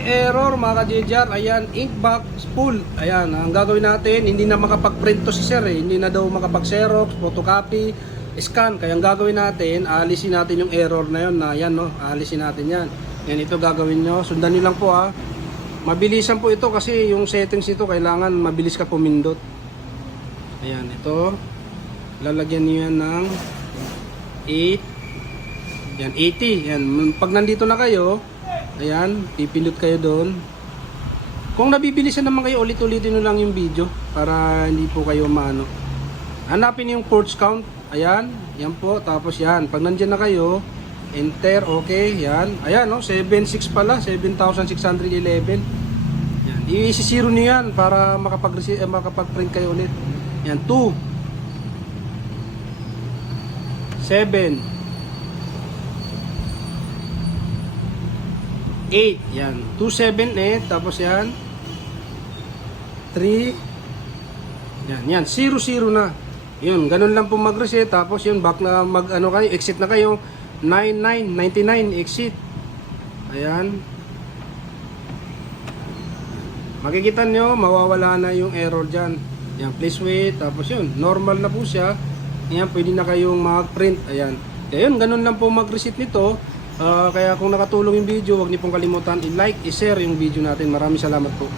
Error mga ka-JJR, ayan, ink box full. Ayan, ang gagawin natin, hindi na makapag-print to si sir eh. Hindi na daw makapag-xerox, photocopy, scan. Kaya ang gagawin natin, alisin natin yung error na yun na yan, no? Alisin natin yan. Yan, ito gagawin nyo. Sundan nyo lang po ha. Mabilisan po ito kasi yung settings ito kailangan mabilis ka pumindot. Ayan, ito. Lalagyan nyo yan ng 8. Yan, 80. Yan, pag nandito na kayo, ayan, pipindot kayo doon. Kung nabibilisan naman kayo, ulit-ulitin nyo lang yung video para hindi po kayo maano. Hanapin yung ports count. Ayan, yan po. Tapos yan, pag nandyan na kayo, enter, okay, yan. Ayan, no, 76 pala, 7,611. Yan, i-zero nyo yan para makapag-print kayo ulit. Yan, 2 7 8, yan, 278, tapos yan 3, yan, 0 na. Yun, ganun lang po mag-reset. Tapos yun, back na mag-ano kayo, exit na kayo. 99, exit. Ayan. Makikita nyo, mawawala na yung error dyan. Yan, please wait. Tapos yun, normal na po siya. Ayan, pwede na kayong mag-print. Ayan. Kaya yun, ganun lang po mag-reset nito. Kaya kung nakatulong yung video, huwag niyo pong kalimutan i-like, i-share yung video natin. Maraming salamat po.